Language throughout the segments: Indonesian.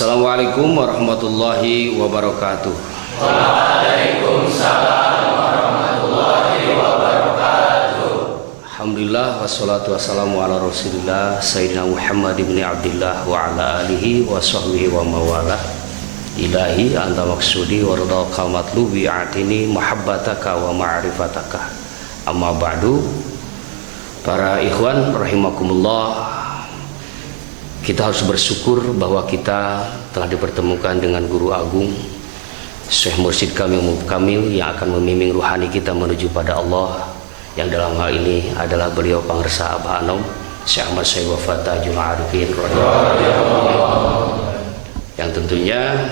Assalamualaikum warahmatullahi wabarakatuh. Waalaikumsalam warahmatullahi wabarakatuh. Alhamdulillah wassalatu wassalamu ala Rasulillah Sayyidina Muhammad ibn Abdillah wa ala alihi wa sahbihi wa mawala. Ilahi anta maksudi wa ridhaka matlubi atini muhabbataka wa ma'rifataka. Amma ba'du. Para ikhwan rahimakumullah, kita harus bersyukur bahwa kita telah dipertemukan dengan Guru Agung Syekh Mursyid Kamil Kamil yang akan membimbing ruhani kita menuju pada Allah, yang dalam hal ini adalah beliau Pangersa Abah Anom Syekh Ahmad Syekh Wafat Tajul Arifin, yang tentunya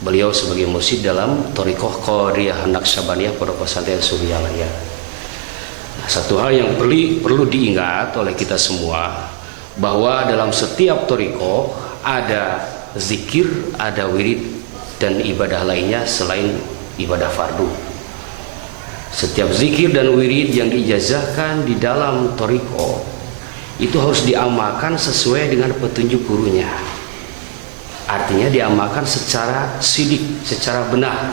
beliau sebagai mursyid dalam Thariqah Qadiriyah Naqsabandiyah Pondok Pesantren Suryalaya. Satu hal yang perlu diingat oleh kita semua, bahwa dalam setiap thariqah ada zikir, ada wirid dan ibadah lainnya selain ibadah fardu. Setiap zikir dan wirid yang diijazahkan di dalam thariqah itu harus diamalkan sesuai dengan petunjuk gurunya. Artinya diamalkan secara sidik, secara benar.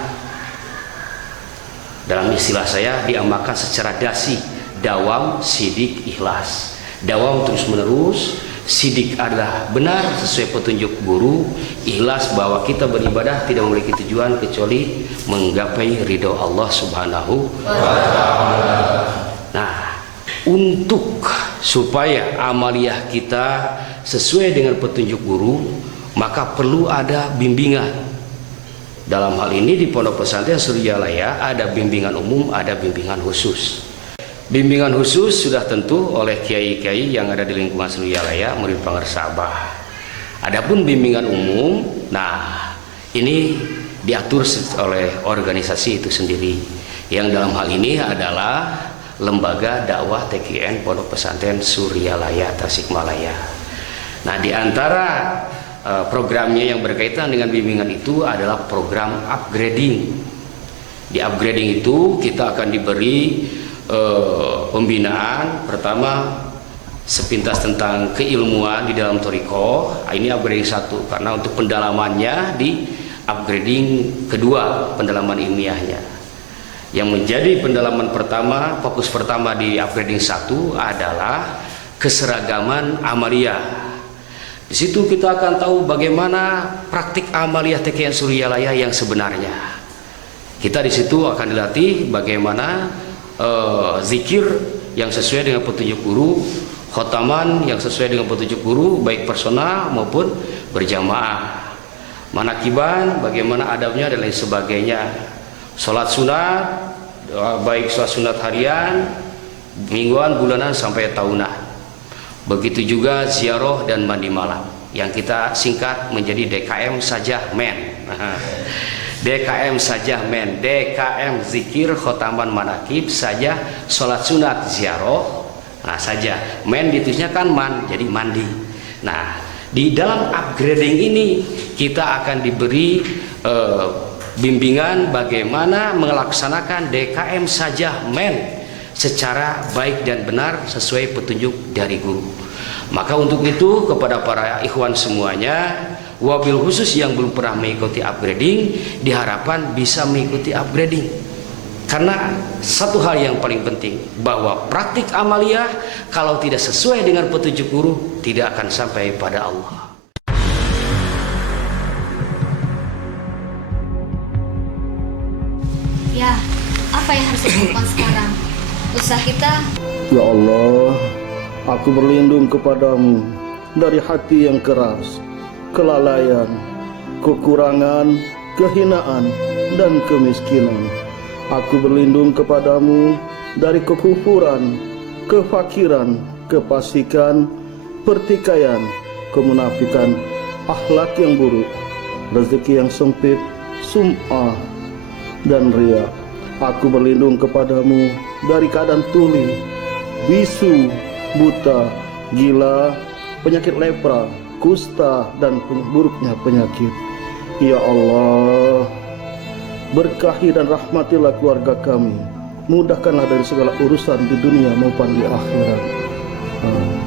Dalam istilah saya, diamalkan secara dasi, dawam, sidik, ikhlas. Dawam terus menerus, sidik adalah benar sesuai petunjuk guru, ikhlas bahwa kita beribadah tidak memiliki tujuan kecuali menggapai ridho Allah Subhanahu wa Ta'ala. Nah, untuk supaya amaliyah kita sesuai dengan petunjuk guru, maka perlu ada bimbingan. Dalam hal ini di Pondok Pesantren Suryalaya ada bimbingan umum, ada bimbingan khusus. Bimbingan khusus sudah tentu oleh kiai-kiai yang ada di lingkungan Suryalaya, murid Pangersa Abah. Adapun bimbingan umum, nah ini diatur oleh organisasi itu sendiri, yang dalam hal ini adalah Lembaga Dakwah TKN Pondok Pesantren Suryalaya Tasikmalaya. Nah, di antara programnya yang berkaitan dengan bimbingan itu adalah program upgrading. Di upgrading itu kita akan diberi pembinaan pertama sepintas tentang keilmuan di dalam thariqah. Ini upgrading 1, karena untuk pendalamannya di upgrading kedua, pendalaman ilmiahnya. Yang menjadi pendalaman pertama, fokus pertama di upgrading 1 adalah keseragaman amaliyah. Di situ kita akan tahu bagaimana praktik amaliyah TKN Suryalaya yang sebenarnya. Kita di situ akan dilatih bagaimana zikir yang sesuai dengan petunjuk guru, khotaman yang sesuai dengan petunjuk guru baik personal maupun berjamaah, manakiban bagaimana adabnya dan lain sebagainya, sholat sunat baik sholat sunat harian, mingguan, bulanan sampai tahunan. Begitu juga ziarah dan mandi malam yang kita singkat menjadi DKM saja men. DKM saja men, DKM zikir khotaman manakib saja sholat sunat ziarah, nah saja men ditulisnya kan man, jadi mandi. Nah, di dalam upgrading ini kita akan diberi bimbingan bagaimana melaksanakan DKM saja men secara baik dan benar sesuai petunjuk dari guru. Maka untuk itu kepada para ikhwan semuanya, wabil khusus yang belum pernah mengikuti upgrading, diharapkan bisa mengikuti upgrading. Karena satu hal yang paling penting, bahwa praktik amaliyah kalau tidak sesuai dengan petunjuk guru tidak akan sampai pada Allah. Ya, apa yang harus dilakukan sekarang? Usaha kita. Ya Allah, aku berlindung kepadamu dari hati yang keras, kelalaian, kekurangan, kehinaan, dan kemiskinan. Aku berlindung kepadamu dari kekufuran, kefakiran, kefasikan, pertikaian, kemunafikan, akhlak yang buruk, rezeki yang sempit, sum'ah, dan riya. Aku berlindung kepadamu dari keadaan tuli, bisu, buta, gila, penyakit lepra, kusta, dan buruknya penyakit. Ya Allah, berkahi dan rahmatilah keluarga kami, mudahkanlah dari segala urusan di dunia maupun di akhirat. Amin.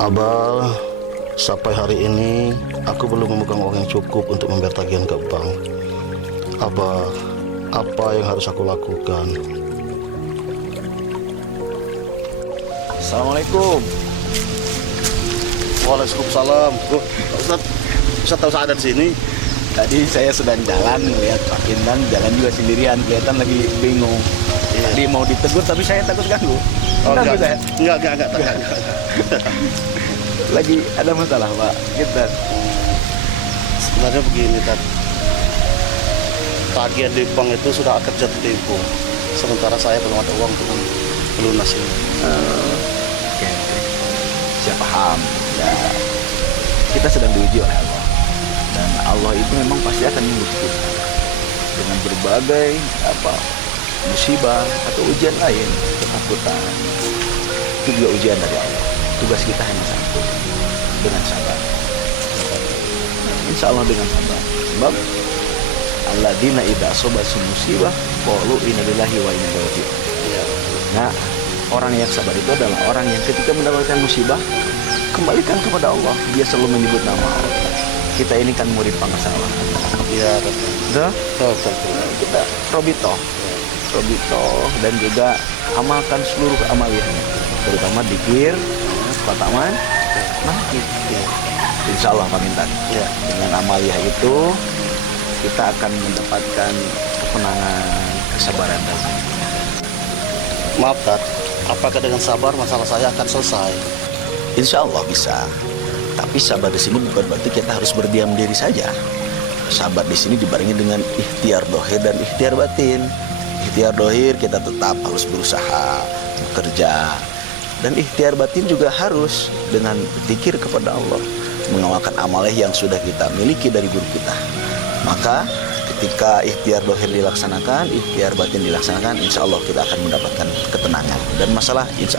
Abah, sampai hari ini aku belum memegang uang yang cukup untuk membayar tagihan ke bank. Abah, apa yang harus aku lakukan? Assalamualaikum. Waalaikumsalam. Ustaz tahu saya ada di sini. Tadi saya sedang jalan melihat Pak Indan jalan juga sendirian, kelihatan lagi bingung. Tadi mau ditegur tapi saya takut ganggu. Ganggu saya. Enggak. Lagi ada masalah Pak. Kita Sebenarnya begini, Tat. Tagihan di bank itu sudah akan jatuh tempo. Sementara saya belum ada uang untuk melunasi. Oke. Saya paham. Ya, kita sedang diuji oleh Allah. Dan Allah itu memang pasti akan menguji kita dengan berbagai musibah atau ujian lain, ketakutan. Itu juga ujian dari Allah. Tugas kita hanya satu, dengan sabar. Insya Allah dengan sabar. Sebab alladzina idza asabathum musibah qalu inna lillahi wa inna ilaihi raji'un. Nah, orang yang sabar itu adalah orang yang ketika mendapatkan musibah kembalikan kepada Allah. Dia selalu menyebut nama Allah. Kita ini kan murid pengasal. Iya, Betul. Kita robito dan juga amalkan seluruh amaliyahnya, terutama dzikir, khataman, mahid. Insya Allah Pak Mintan. Ya. Dengan amaliyah itu kita akan mendapatkan kemenangan, kesabaran dan Maaf, Tat. Apakah dengan sabar masalah saya akan selesai? Insya Allah bisa. Tapi sabar di sini bukan berarti kita harus berdiam diri saja. Sabar di sini dibarengi dengan ikhtiar dohir dan ikhtiar batin. Ikhtiar dohir kita tetap harus berusaha, bekerja. Dan ikhtiar batin juga harus dengan zikir kepada Allah, mengamalkan amalah yang sudah kita miliki dari guru kita. Maka ketika ikhtiar dohir dilaksanakan, ikhtiar batin dilaksanakan, insya Allah kita akan mendapatkan ketenangan. Dan masalah insya Allah